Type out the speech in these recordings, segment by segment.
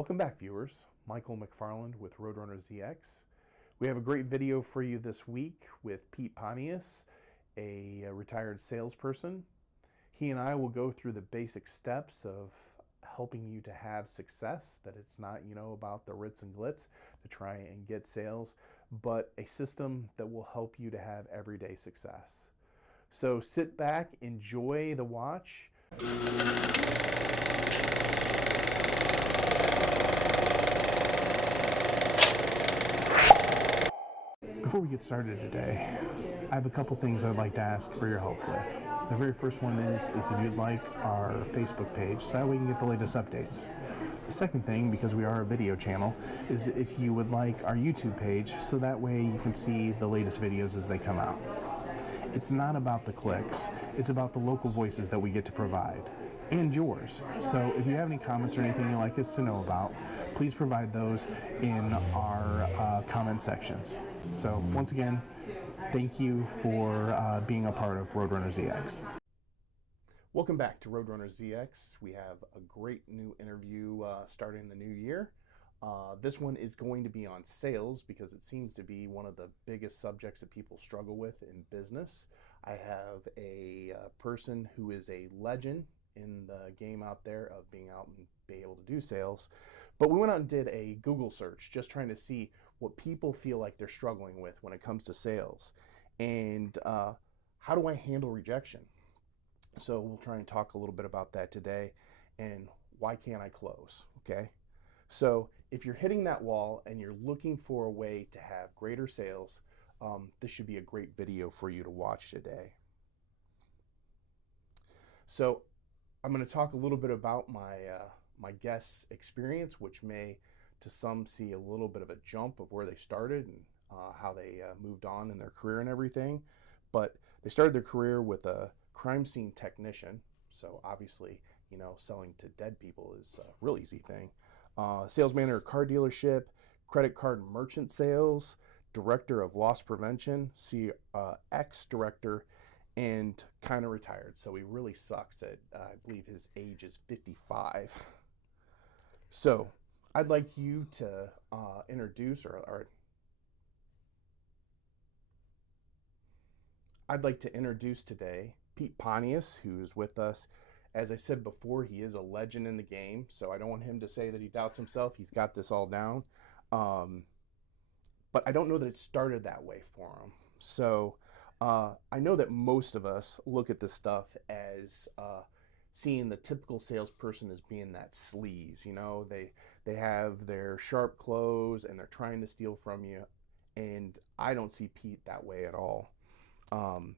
Welcome back, viewers. Michael McFarland with RoadrunnerZX. We have a great video for you this week with Pete Pontius, a retired salesperson. He and I will go through the basic steps of helping you to have success, that it's not, about the ritz and glitz to try and get sales, but a system that will help you to have everyday success. So sit back, enjoy the watch. Before we get started today, I have a couple things I'd like to ask for your help with. The very first one is if you'd like our Facebook page, so that we can get the latest updates. The second thing, because we are a video channel, is if you would like our YouTube page, so that way you can see the latest videos as they come out. It's not about the clicks, it's about the local voices that we get to provide, and yours. So if you have any comments or anything you'd like us to know about, please provide those in our comment sections. So once again, thank you for being a part of RoadrunnerZX. Welcome back to RoadrunnerZX. We have a great new interview starting the new year. This one is going to be on sales because it seems to be one of the biggest subjects that people struggle with in business. I have a person who is a legend in the game out there of being out and being able to do sales. But we went out and did a Google search just trying to see what people feel like they're struggling with when it comes to sales. And how do I handle rejection? So we'll try and talk a little bit about that today and why can't I close, okay? So if you're hitting that wall and you're looking for a way to have greater sales, this should be a great video for you to watch today. So I'm going to talk a little bit about my guest's experience, which may to some see a little bit of a jump of where they started and how they moved on in their career and everything. But they started their career with a crime scene technician. So obviously, selling to dead people is a real easy thing. Sales manager at a car dealership, credit card merchant sales, director of loss prevention, ex-director, and kind of retired. So he really sucks at, I believe his age is 55. So I'd like you to introduce, I'd like to introduce today Pete Pontius, who is with us. As I said before, he is a legend in the game, so I don't want him to say that he doubts himself. He's got this all down. But I don't know that it started that way for him. So I know that most of us look at this stuff as seeing the typical salesperson as being that sleaze. They have their sharp clothes and they're trying to steal from you. And I don't see Pete that way at all. And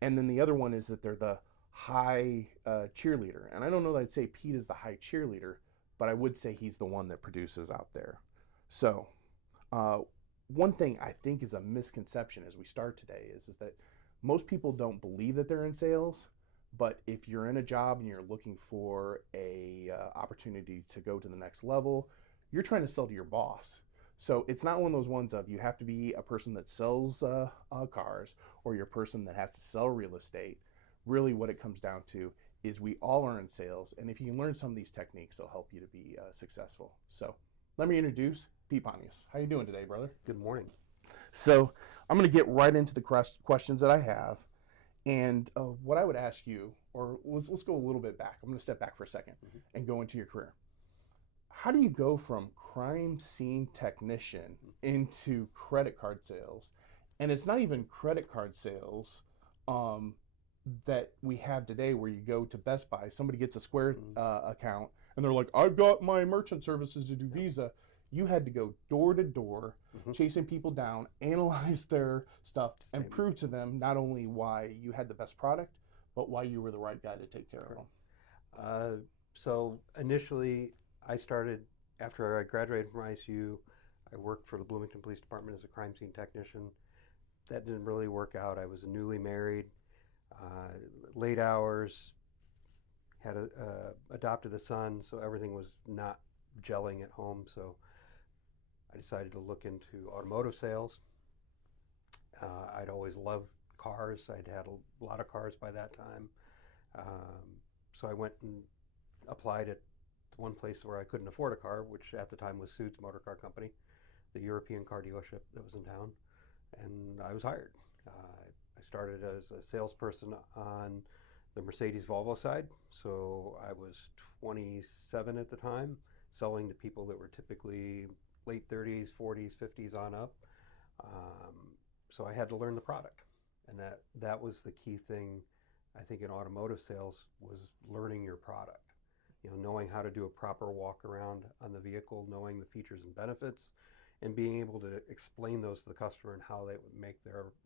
then the other one is that they're the high cheerleader. And I don't know that I'd say Pete is the high cheerleader, but I would say he's the one that produces out there. So one thing I think is a misconception as we start today is that most people don't believe that they're in sales, but if you're in a job and you're looking for a opportunity to go to the next level, you're trying to sell to your boss. So it's not one of those ones of you have to be a person that sells cars or you're a person that has to sell real estate. Really what it comes down to is we all are in sales, and if you can learn some of these techniques, they'll help you to be successful. So let me introduce Pete Pontius. How you doing today, brother? Good morning. So I'm going to get right into the questions that I have. And what I would ask you, or let's go a little bit back. I'm going to step back for a second and go into your career. How do you go from crime scene technician into credit card sales? And it's not even credit card sales that we have today where you go to Best Buy, somebody gets a Square account, and they're like, I've got my merchant services to do Visa. You had to go door to door, chasing people down, analyze their stuff, and prove to them not only why you had the best product, but why you were the right guy to take care of them. So initially, I started, after I graduated from ISU, I worked for the Bloomington Police Department as a crime scene technician. That didn't really work out. I was newly married, late hours, had adopted a son, so everything was not gelling at home. So I decided to look into automotive sales. I'd always loved cars. I'd had a lot of cars by that time. So I went and applied at the one place where I couldn't afford a car, which at the time was Suits Motor Car Company, the European car dealership that was in town, and I was hired. I started as a salesperson on the Mercedes Volvo side, so I was 27 at the time, selling to people that were typically late 30s, 40s, 50s on up. So I had to learn the product, and that was the key thing, I think, in automotive sales, was learning your product. Knowing how to do a proper walk around on the vehicle, knowing the features and benefits, and being able to explain those to the customer and how they would make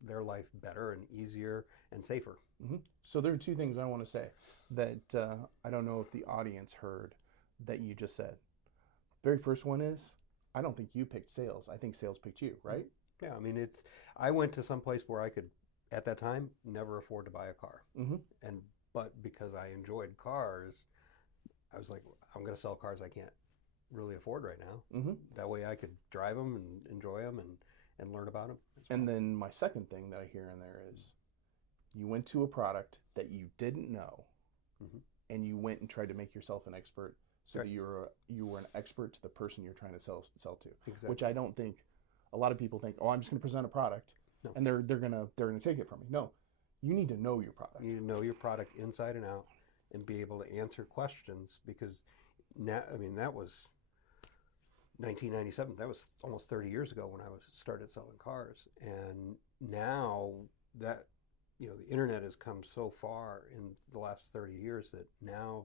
their life better and easier and safer. Mm-hmm. So there are two things I want to say that I don't know if the audience heard that you just said. Very first one is, I don't think you picked sales. I think sales picked you, right? Yeah, I mean, I went to some place where I could, at that time, never afford to buy a car. Mm-hmm. But because I enjoyed cars, I was like, I'm going to sell cars I can't really afford right now. Mm-hmm. That way I could drive them and enjoy them and learn about them. And then my second thing that I hear in there is, you went to a product that you didn't know, mm-hmm. and you went and tried to make yourself an expert, so right. that you were an expert to the person you're trying to sell to. Exactly. Which I don't think a lot of people think. Oh, I'm just going to present a product, no. and they're gonna take it from me. No, you need to know your product. You need to know your product inside and out, and be able to answer questions, because now, I mean, that was 1997. That was almost 30 years ago when I started selling cars, and now that the internet has come so far in the last 30 years that now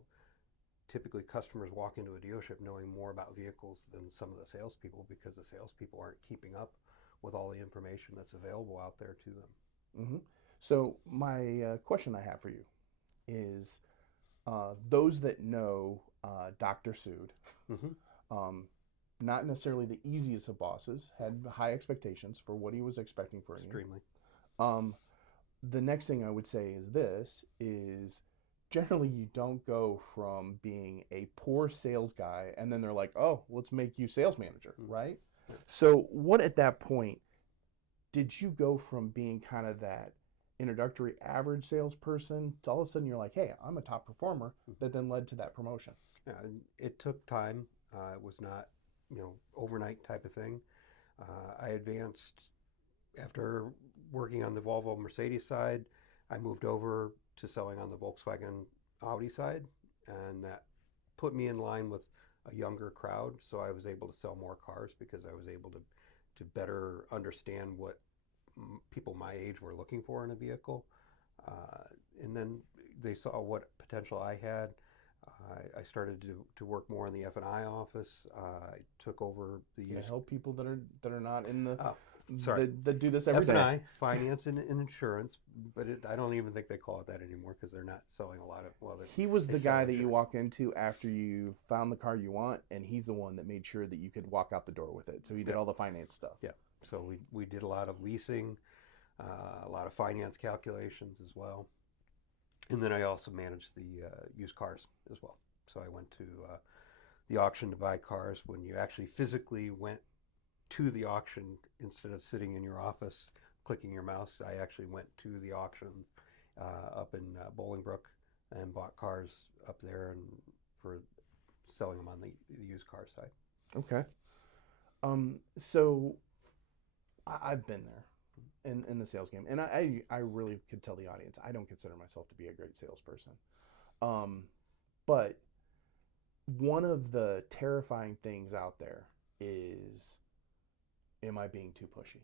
typically customers walk into a dealership knowing more about vehicles than some of the salespeople, because the salespeople aren't keeping up with all the information that's available out there to them. Mm-hmm. So my question I have for you is, those that know Dr. Sood, mm-hmm. Not necessarily the easiest of bosses, had high expectations for what he was expecting for you. Extremely. The next thing I would say is generally you don't go from being a poor sales guy and then they're like, oh, let's make you sales manager, right? Yeah. So what at that point did you go from being kind of that introductory average salesperson to all of a sudden you're like, hey, I'm a top performer, that then led to that promotion? Yeah, it took time. It was not, overnight type of thing. I advanced after working on the Volvo Mercedes side. I moved over to selling on the Volkswagen Audi side, and that put me in line with a younger crowd. So I was able to sell more cars because I was able to better understand what people my age were looking for in a vehicle. And then they saw what potential I had. I started to work more in the F&I office. I took over the Can I help people that are not in the that do this every day? F&I, finance and insurance, but I don't even think they call it that anymore, because they're not selling a lot of. He was the guy that you walk into after you found the car you want, and he's the one that made sure that you could walk out the door with it. So he did all the finance stuff. Yeah. So we did a lot of leasing, a lot of finance calculations as well. And then I also managed the used cars as well. So I went to the auction to buy cars. When you actually physically went to the auction instead of sitting in your office clicking your mouse, I actually went to the auction up in Bolingbrook and bought cars up there and for selling them on the used car side. Okay. So I've been there in the sales game, and I really could tell the audience I don't consider myself to be a great salesperson. But one of the terrifying things out there is, am I being too pushy?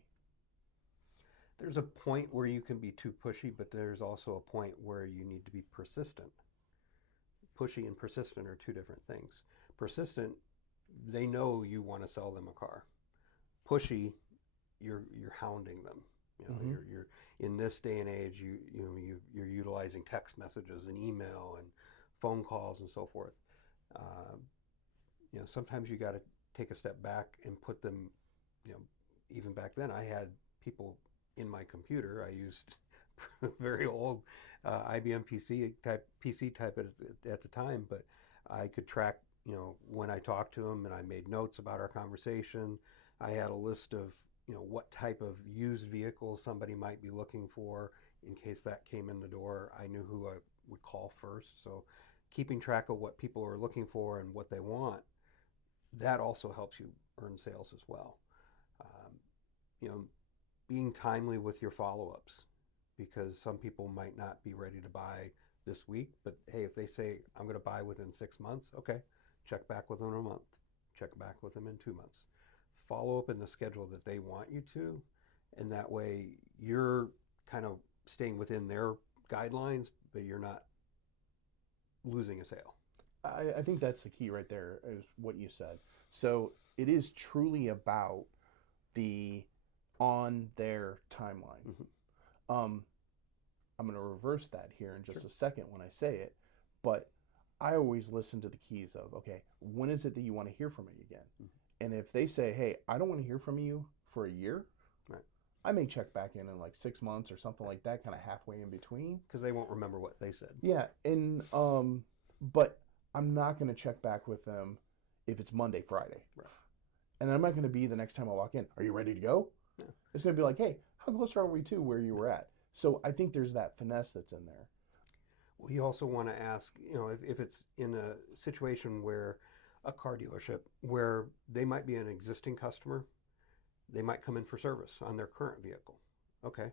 There's a point where you can be too pushy, but there's also a point where you need to be persistent. Pushy and persistent are two different things. Persistent, they know you want to sell them a car. Pushy, you're hounding them. You're in this day and age. You're utilizing text messages and email and phone calls and so forth. Sometimes you got to take a step back and put them. Even back then, I had people in my computer. I used very old IBM PC type at the time, but I could track. When I talked to them and I made notes about our conversation. I had a list of what type of used vehicles somebody might be looking for in case that came in the door. I knew who I would call first. So keeping track of what people are looking for and what they want, that also helps you earn sales as well. You know, being timely with your follow-ups, because some people might not be ready to buy this week, but hey, if they say, I'm going to buy within 6 months, okay, check back with them in a month, check back with them in 2 months. Follow up in the schedule that they want you to, and that way you're kind of staying within their guidelines, but you're not losing a sale. I think that's the key right there, is what you said. So it is truly about the on their timeline. Mm-hmm. I'm going to reverse that here in just a second when I say it, but I always listen to the keys of, okay, when is it that you want to hear from me again? Mm-hmm. And if they say, hey, I don't want to hear from you for a year, right, I may check back in like 6 months or something like that, kind of halfway in between. Because they won't remember what they said. Yeah, and but I'm not going to check back with them if it's Monday, Friday. Right. And then I'm not going to be the next time I walk in, are you ready to go? Yeah. It's going to be like, hey, how close are we to where you were at? So I think there's that finesse that's in there. Well, you also want to ask, you know, if it's in a situation where a car dealership where they might be an existing customer, they might come in for service on their current vehicle. Okay.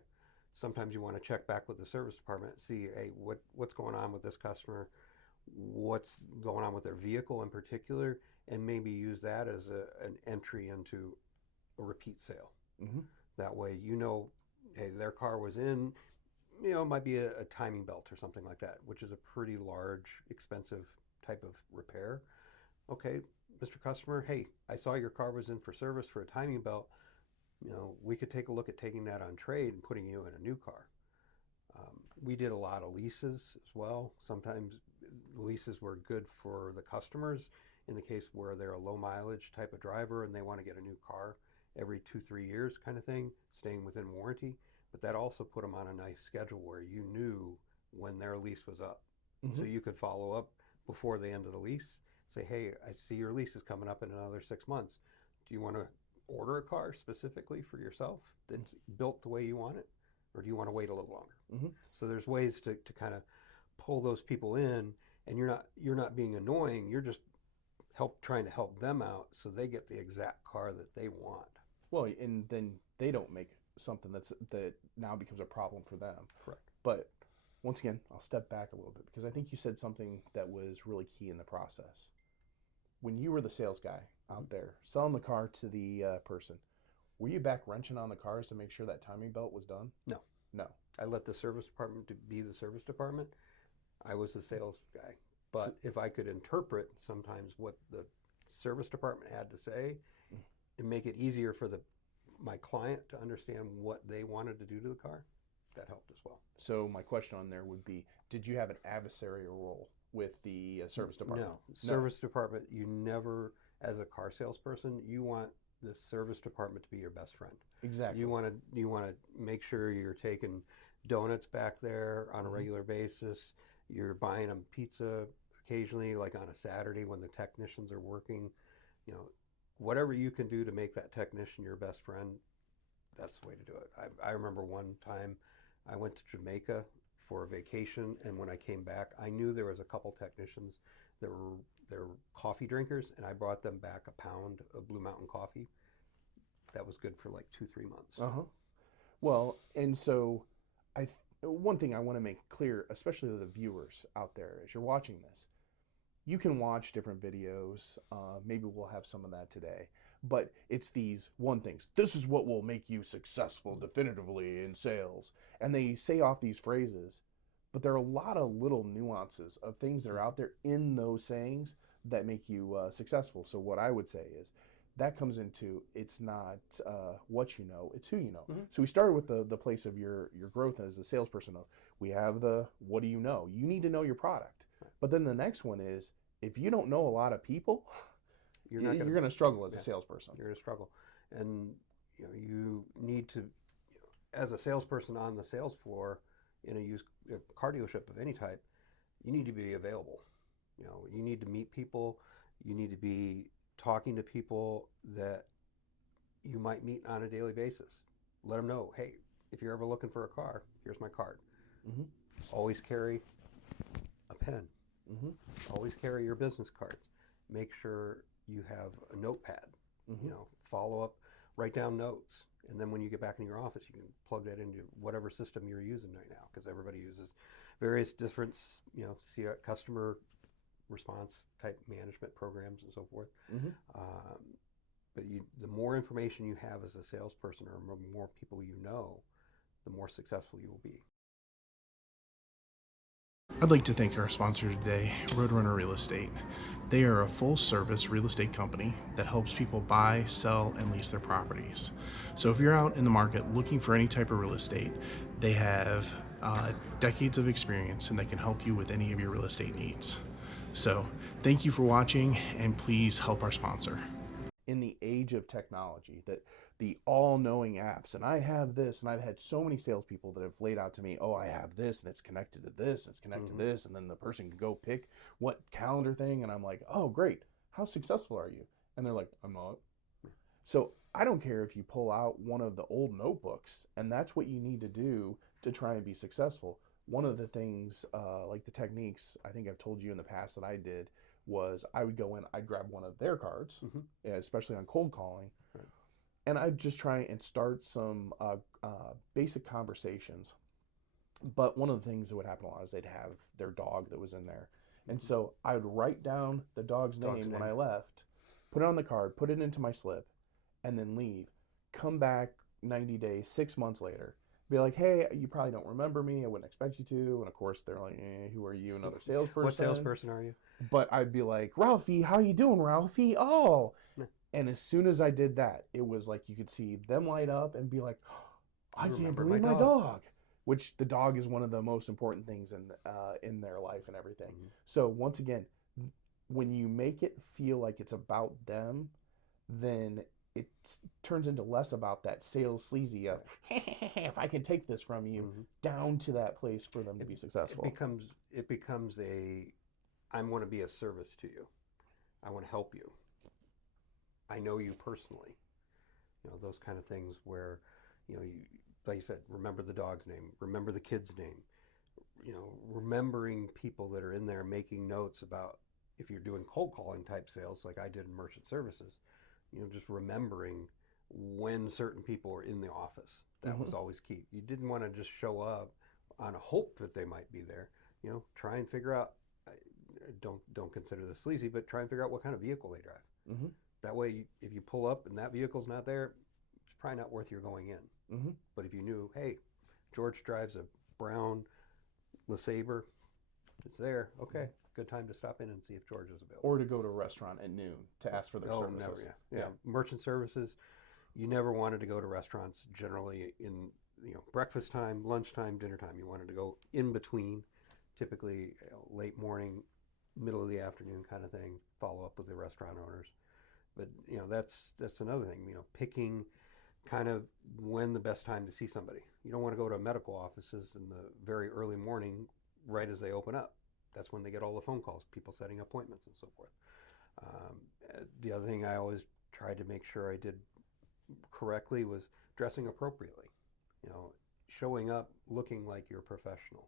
Sometimes you want to check back with the service department, see, hey, what's going on with this customer, what's going on with their vehicle in particular, and maybe use that as an entry into a repeat sale. Mm-hmm. That way, you know, hey, their car was in, you know, it might be a timing belt or something like that, which is a pretty large, expensive type of repair. Okay, Mr. Customer, hey, I saw your car was in for service for a timing belt. You know, we could take a look at taking that on trade and putting you in a new car. We did a lot of leases as well. Sometimes leases were good for the customers in the case where they're a low mileage type of driver and they want to get a new car every 2-3 years kind of thing, staying within warranty. But that also put them on a nice schedule where you knew when their lease was up. Mm-hmm. So you could follow up before the end of the lease, say, hey, I see your lease is coming up in another 6 months. Do you want to order a car specifically for yourself that's built the way you want it? Or do you want to wait a little longer? Mm-hmm. So there's ways to kind of pull those people in, and you're not being annoying. You're just trying to help them out so they get the exact car that they want. Well, and then they don't make something that now becomes a problem for them. Correct. But once again, I'll step back a little bit because I think you said something that was really key in the process. When you were the sales guy out there selling the car to the person, were you back wrenching on the cars to make sure that timing belt was done? No. I let the service department be the service department. I was the sales guy. But if I could interpret sometimes what the service department had to say and make it easier for my client to understand what they wanted to do to the car, that helped as well. So my question on there would be, did you have an adversarial role with the service department? No. Service department, you never, as a car salesperson, you want the service department to be your best friend. Exactly. You want to make sure you're taking donuts back there on a regular basis. You're buying them pizza occasionally, like on a Saturday when the technicians are working. You know, whatever you can do to make that technician your best friend, that's the way to do it. I remember one time I went to Jamaica for a vacation, and when I came back, I knew there was a couple technicians that were coffee drinkers, and I brought them back a pound of Blue Mountain coffee. That was good for like 2-3 months. Uh-huh. Well, and so one thing I want to make clear, especially to the viewers out there, as you're watching this, you can watch different videos. Maybe we'll have some of that today. But it's these one things. This is what will make you successful definitively in sales. And they say off these phrases, but there are a lot of little nuances of things that are out there in those sayings that make you successful. So what I would say is that comes into, it's not what you know, it's who you know. Mm-hmm. So we started with the place of your growth as a salesperson. We have the what do you know? You need to know your product. Right. But then the next one is, if you don't know a lot of people, you're going to struggle as a salesperson. You're going to struggle. And you need to, as a salesperson on the sales floor in a used car dealership of any type, you need to be available. You need to meet people. You need to be talking to people that you might meet on a daily basis. Let them know, hey, if you're ever looking for a car, here's my card. Mm-hmm. Always carry a pen. Mm-hmm. Always carry your business cards. Make sure you have a notepad. Mm-hmm. You know, follow up, write down notes, and then when you get back in your office, you can plug that into whatever system you're using right now, because everybody uses various different, customer response type management programs and so forth. Mm-hmm. But the more information you have as a salesperson, or more people you know, the more successful you will be. I'd like to thank our sponsor today, Roadrunner Real Estate. They are a full-service real estate company that helps people buy, sell, and lease their properties. So if you're out in the market looking for any type of real estate, they have decades of experience, and they can help you with any of your real estate needs. So thank you for watching, and please help our sponsor. In the age of technology, that the all-knowing apps, and I have this, and I've had so many salespeople that have laid out to me, oh, I have this, and it's connected to this, and it's connected to this, and then the person can go pick what calendar thing, and I'm like, oh, great, how successful are you? And they're like, I'm not. So I don't care if you pull out one of the old notebooks, and that's what you need to do to try and be successful. One of the things, like the techniques, I think I've told you in the past that I did, was I would go in, I'd grab one of their cards, especially on cold calling, and I'd just try and start some basic conversations. But one of the things that would happen a lot is they'd have their dog that was in there. And so I would write down the dog's name when I left, put it on the card, put it into my slip, and then leave. Come back 90 days, 6 months later, be like, hey, you probably don't remember me. I wouldn't expect you to. And of course, they're like, who are you? Another salesperson. What salesperson are you? But I'd be like, Ralphie, how you doing, Ralphie? Oh. And as soon as I did that, it was like you could see them light up and be like, oh, I can't believe my dog. Which the dog is one of the most important things in their life and everything. So once again, when you make it feel like it's about them, then it turns into less about that sales sleazy of, if I can take this from you, down to that place for them to be successful. It becomes I want to be a service to you. I want to help you. I know you personally. Those kind of things where, like you said, remember the dog's name, remember the kid's name, remembering people that are in there making notes about, if you're doing cold calling type sales like I did in merchant services, just remembering when certain people are in the office. That was always key. You didn't want to just show up on a hope that they might be there. Try and figure out, don't consider this sleazy, but try and figure out what kind of vehicle they drive. That way, if you pull up and that vehicle's not there, it's probably not worth your going in. But if you knew, hey, George drives a brown LeSabre, it's there. Okay, good time to stop in and see if George is available. Or to go to a restaurant at noon to ask for their services. Never, yeah. Merchant services, you never wanted to go to restaurants generally in breakfast time, lunchtime, dinner time. You wanted to go in between, typically late morning, middle of the afternoon kind of thing. Follow up with the restaurant owners. But that's another thing. Picking kind of when the best time to see somebody. You don't want to go to medical offices in the very early morning, right as they open up. That's when they get all the phone calls, people setting appointments and so forth. The other thing I always tried to make sure I did correctly was dressing appropriately. Showing up looking like you're professional.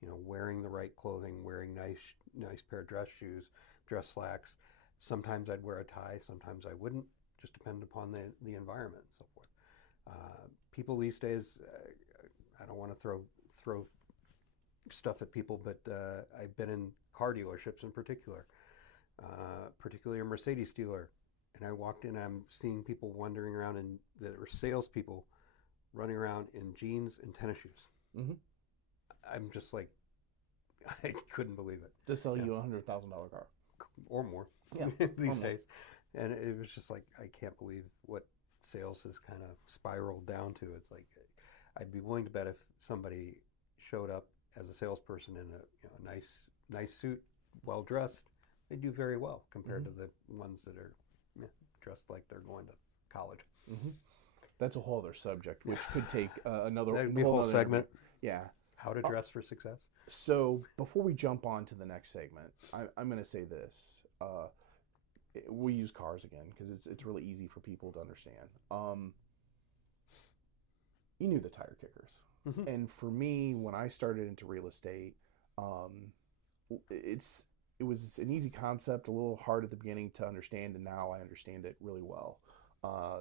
Wearing the right clothing, wearing nice pair of dress shoes, dress slacks. Sometimes I'd wear a tie, sometimes I wouldn't, just depended upon the environment and so forth. People these days, I don't want to throw stuff at people, but I've been in car dealerships in particular, particularly a Mercedes dealer, and I walked in, I'm seeing people wandering around, and there were salespeople running around in jeans and tennis shoes. I'm just like, I couldn't believe it. To sell you a $100,000 car. Or more these days. And it was just like, I can't believe what sales has kind of spiraled down to. It's like, I'd be willing to bet if somebody showed up as a salesperson in a nice suit, well dressed, they do very well compared to the ones that are dressed like they're going to college. That's a whole other subject, which could take another That'd be a whole segment. Yeah. How to dress for success. So before we jump on to the next segment, I'm going to say this. We'll use cars again because it's really easy for people to understand. You knew the tire kickers. And for me, when I started into real estate, it's it was an easy concept, a little hard at the beginning to understand, and now I understand it really well.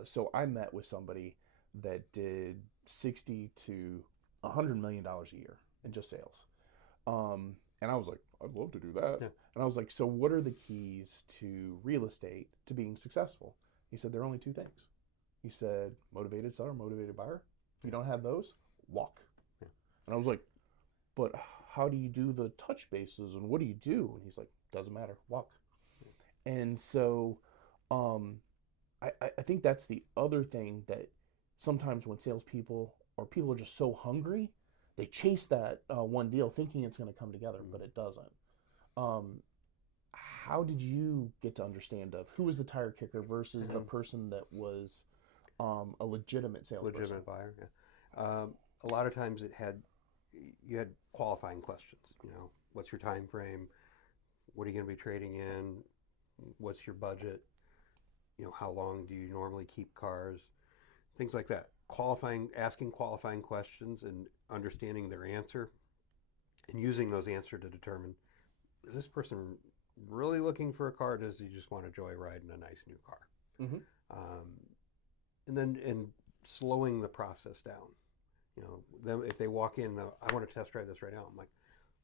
So I met with somebody that did 60 to $100 million a year in just sales. And I was like, I'd love to do that. Yeah. And I was like, so what are the keys to real estate to being successful? He said, there are only two things. He said, motivated seller, motivated buyer. If you don't have those, walk. Yeah. And I was like, but how do you do the touch bases and what do you do? And he's like, doesn't matter, walk. Yeah. And so I think that's the other thing that sometimes when salespeople or people are just so hungry, they chase that one deal thinking it's going to come together, but it doesn't. How did you get to understand of who was the tire kicker versus the person that was a legitimate salesperson? Legitimate buyer, yeah. A lot of times you had qualifying questions. What's your time frame? What are you going to be trading in? What's your budget? How long do you normally keep cars? Things like that. Asking qualifying questions and understanding their answer and using those answers to determine, is this person really looking for a car? Or does he just want to joyride in a nice new car? Mm-hmm. And then slowing the process down. Them, if they walk in, I want to test drive this right now. I'm like,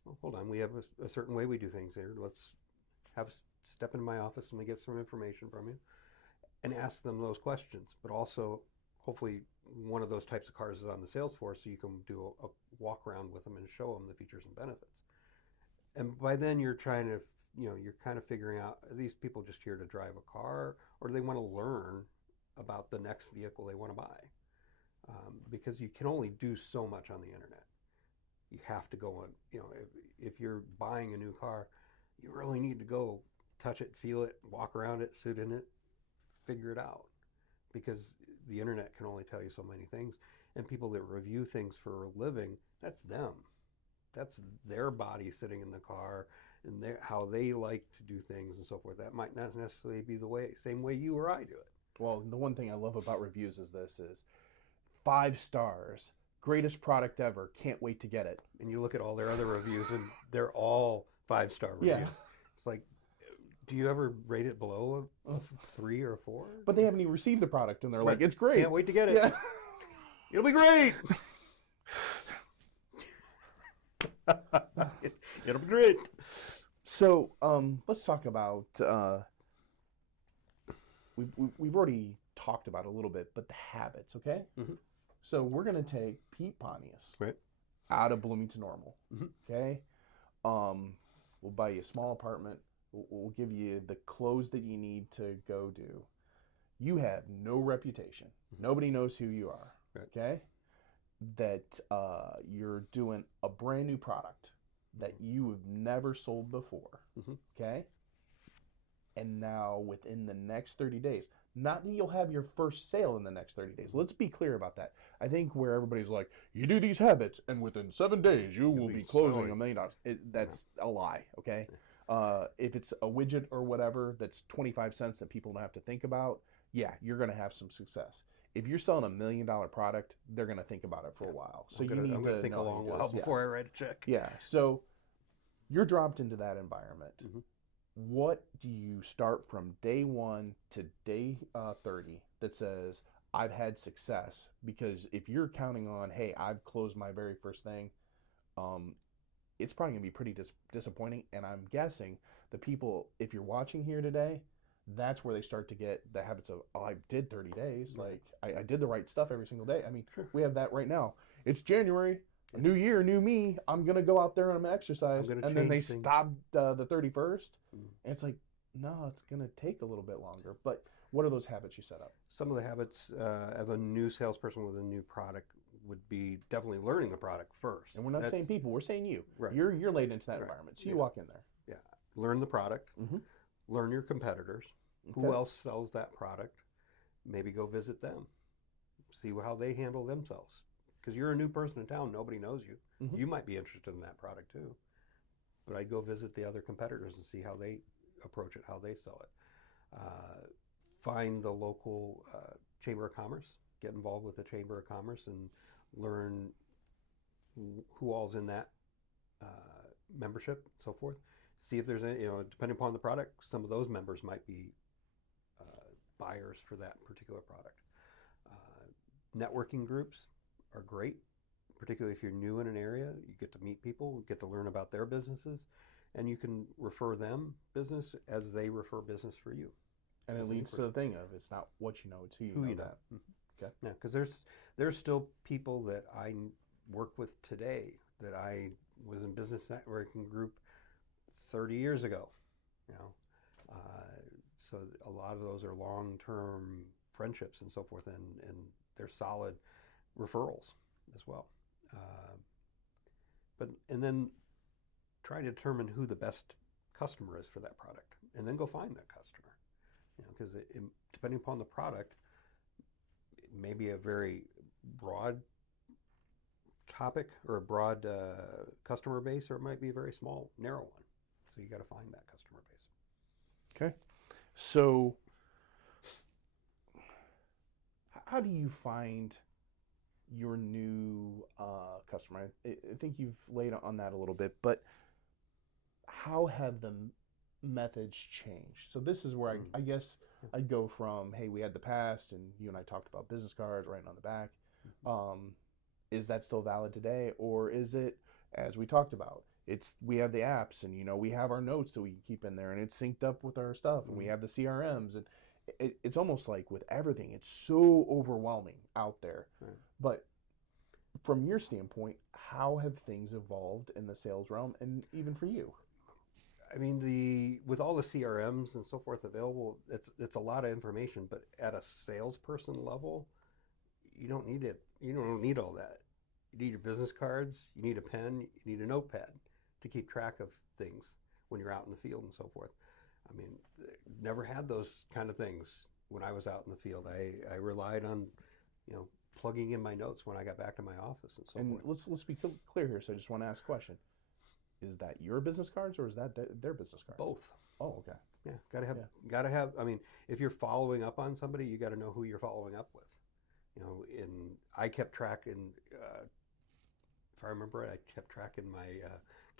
well, hold on, we have a certain way we do things here. Let's step into my office and we get some information from you and ask them those questions. But also, hopefully, one of those types of cars is on the sales floor so you can do a walk around with them and show them the features and benefits. And by then you're trying to, you're kind of figuring out, are these people just here to drive a car or do they want to learn about the next vehicle they want to buy? Because you can only do so much on the internet. You have to go on, if you're buying a new car, you really need to go touch it, feel it, walk around it, sit in it, figure it out. Because the internet can only tell you so many things. And people that review things for a living, that's them. That's their body sitting in the car and how they like to do things and so forth. That might not necessarily be the same way you or I do it. Well, the one thing I love about reviews is 5 stars, greatest product ever, can't wait to get it. And you look at all their other reviews and they're all 5-star reviews. Yeah. It's like, do you ever rate it below a 3 or a 4? But they haven't even received the product and they're like, it's great. Can't wait to get it. Yeah. It'll be great. It'll be great. So let's talk about, we've already talked about it a little bit, but the habits, okay? Mm-hmm. So we're going to take Pete Pontius out of Bloomington Normal, okay? We'll buy you a small apartment. We'll give you the clothes that you need to go do. You have no reputation. Nobody knows who you are, okay? That you're doing a brand new product that you have never sold before, okay? And now within the next 30 days, not that you'll have your first sale in the next 30 days. Let's be clear about that. I think where everybody's like, you do these habits and within 7 days you will be closing $1 million. That's a lie, okay? If it's a widget or whatever that's 25 cents that people don't have to think about, yeah, you're going to have some success. If you're selling $1 million product, they're going to think about it for a while. So I'm going to think a long while before I write a check. Yeah. So you're dropped into that environment. What do you start from day 1 to day 30 that says, I've had success? Because if you're counting on, hey, I've closed my very first thing, it's probably going to be pretty disappointing. And I'm guessing the people, if you're watching here today, that's where they start to get the habits of, oh, I did 30 days. Like, I did the right stuff every single day. I mean, we have that right now. It's January, new year, new me. I'm going to go out there and I'm going to exercise. And then they stopped the 31st. And it's like, no, it's going to take a little bit longer. But what are those habits you set up? Some of the habits of a new salesperson with a new product would be definitely learning the product first. And we're not saying people, we're saying you. Right. You're laid into that environment. So you walk in there. Yeah. Learn the product. Learn your competitors. Who else sells that product? Maybe go visit them. See how they handle themselves. Because you're a new person in town. Nobody knows you. You might be interested in that product too. But I'd go visit the other competitors and see how they approach it, how they sell it. Find the local Chamber of Commerce. Get involved with the Chamber of Commerce and learn who all's in that membership, so forth. see if there's any, depending upon the product, some of those members might be buyers for that particular product. Networking groups are great, particularly if you're new in an area. You get to meet people, get to learn about their businesses, and you can refer them business as they refer business for you. And it leads to the thing of it's not what you know, it's who you know. That. Mm-hmm. Okay. Yeah, because there's still people that I work with today that I was in business networking group 30 years ago. So a lot of those are long-term friendships and so forth, and they're solid referrals as well. And then try to determine who the best customer is for that product, and then go find that customer. Because depending upon the product, it may be a very broad topic or a broad customer base, or it might be a very small, narrow one. So you got to find that customer base. Okay. So how do you find your new customer? I think you've laid on that a little bit, but how have the methods changed? So this is where I guess I'd go from, hey, we had the past, and you and I talked about business cards writing on the back. Is that still valid today, or is it, as we talked about, we have the apps, and we have our notes that we can keep in there, and it's synced up with our stuff, and we have the CRMs, and it's almost like with everything, it's so overwhelming out there. Right. But from your standpoint, how have things evolved in the sales realm, and even for you? I mean, with all the CRMs and so forth available, it's a lot of information. But at a salesperson level, you don't need it. You don't need all that. You need your business cards. You need a pen. You need a notepad to keep track of things when you're out in the field and so forth. I mean, never had those kind of things when I was out in the field. I relied on, plugging in my notes when I got back to my office and so forth. Let's be clear here. So I just want to ask a question. Is that your business cards, or is that their business cards? Both. Oh, okay. Yeah, gotta have. I mean, if you're following up on somebody, you got to know who you're following up with. And I kept track if I remember it, I kept track in my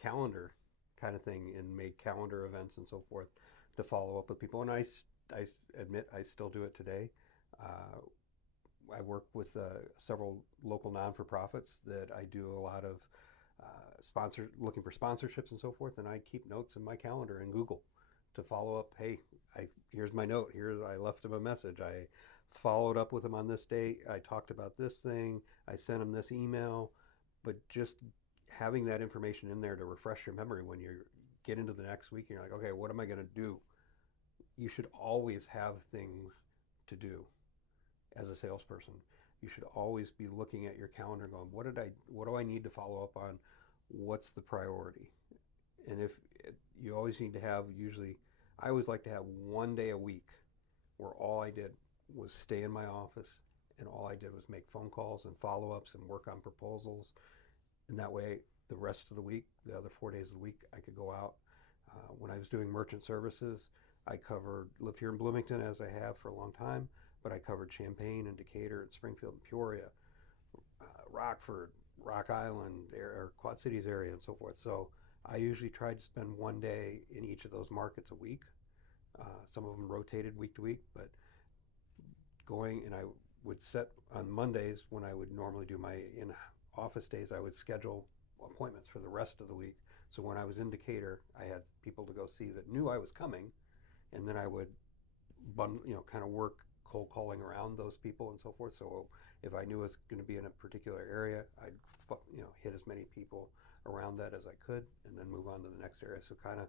calendar kind of thing, and made calendar events and so forth to follow up with people. And I admit I still do it today. I work with several local non-for-profits that I do a lot of looking for sponsorships and so forth, and I keep notes in my calendar in Google to follow up. Hey, here's my note. I left him a message. I followed up with him on this date. I talked about this thing. I sent him this email. But just having that information in there to refresh your memory when you get into the next week, and you're like, okay, what am I going to do? You should always have things to do as a salesperson. You should always be looking at your calendar going, what do I need to follow up on? What's the priority? And if you always need to have, I always like to have one day a week where all I did was stay in my office, and all I did was make phone calls and follow-ups and work on proposals. And that way, the rest of the week, the other 4 days of the week, I could go out. When I was doing merchant services, I lived here in Bloomington, as I have for a long time, but I covered Champaign and Decatur and Springfield and Peoria, Rockford, Rock Island, or Quad Cities area and so forth. So I usually tried to spend one day in each of those markets a week. Some of them rotated week to week, but and I would set on Mondays when I would normally do my in-office days, I would schedule appointments for the rest of the week. So when I was in Decatur, I had people to go see that knew I was coming, and then I would kind of work cold calling around those people and so forth. So if I knew I was going to be in a particular area, I'd hit as many people around that as I could, and then move on to the next area. So kind of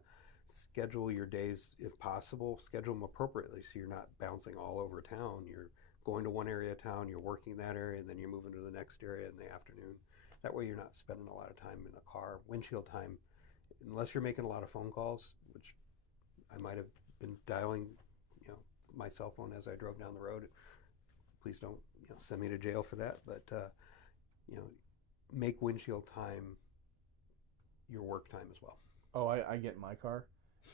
schedule your days, if possible, schedule them appropriately so you're not bouncing all over town. You're going to one area of town, you're working that area, and then you're moving to the next area in the afternoon. That way you're not spending a lot of time in a car. Windshield time, unless you're making a lot of phone calls, which I might have been dialing my cell phone as I drove down the road. Please don't send me to jail for that, but make windshield time your work time as well. Oh, I get in my car,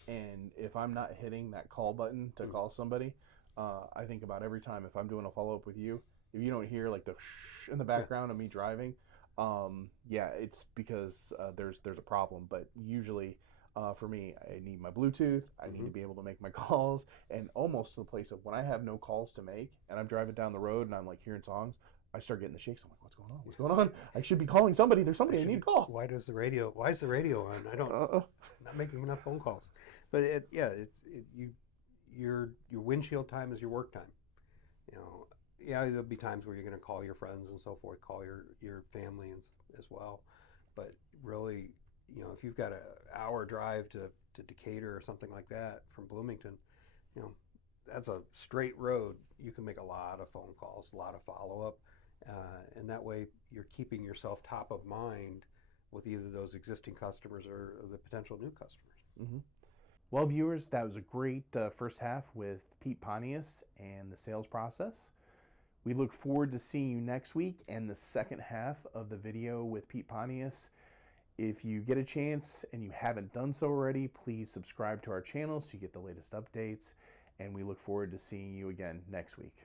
and if I'm not hitting that call button to call somebody, I think about every time if I'm doing a follow-up with you, if you don't hear like the shh in the background of me driving, it's because there's a problem. But usually For me, I need my Bluetooth. I need to be able to make my calls, and almost to the place of when I have no calls to make, and I'm driving down the road and I'm like hearing songs, I start getting the shakes. I'm like, what's going on? What's going on? I should be calling somebody. There's somebody I need to call. Why is the radio on? I don't. Not making enough phone calls. But your windshield time is your work time. You know, yeah, there'll be times where you're going to call your friends and so forth, call your family as well. But really, you know, if you've got an hour drive to Decatur or something like that from Bloomington, you know, that's a straight road. You can make a lot of phone calls, a lot of follow-up, and that way you're keeping yourself top of mind with either those existing customers or the potential new customers. Mm-hmm. Well, viewers, that was a great first half with Pete Pontius and the sales process. We look forward to seeing you next week and the second half of the video with Pete Pontius. If you get a chance and you haven't done so already, please subscribe to our channel so you get the latest updates. And we look forward to seeing you again next week.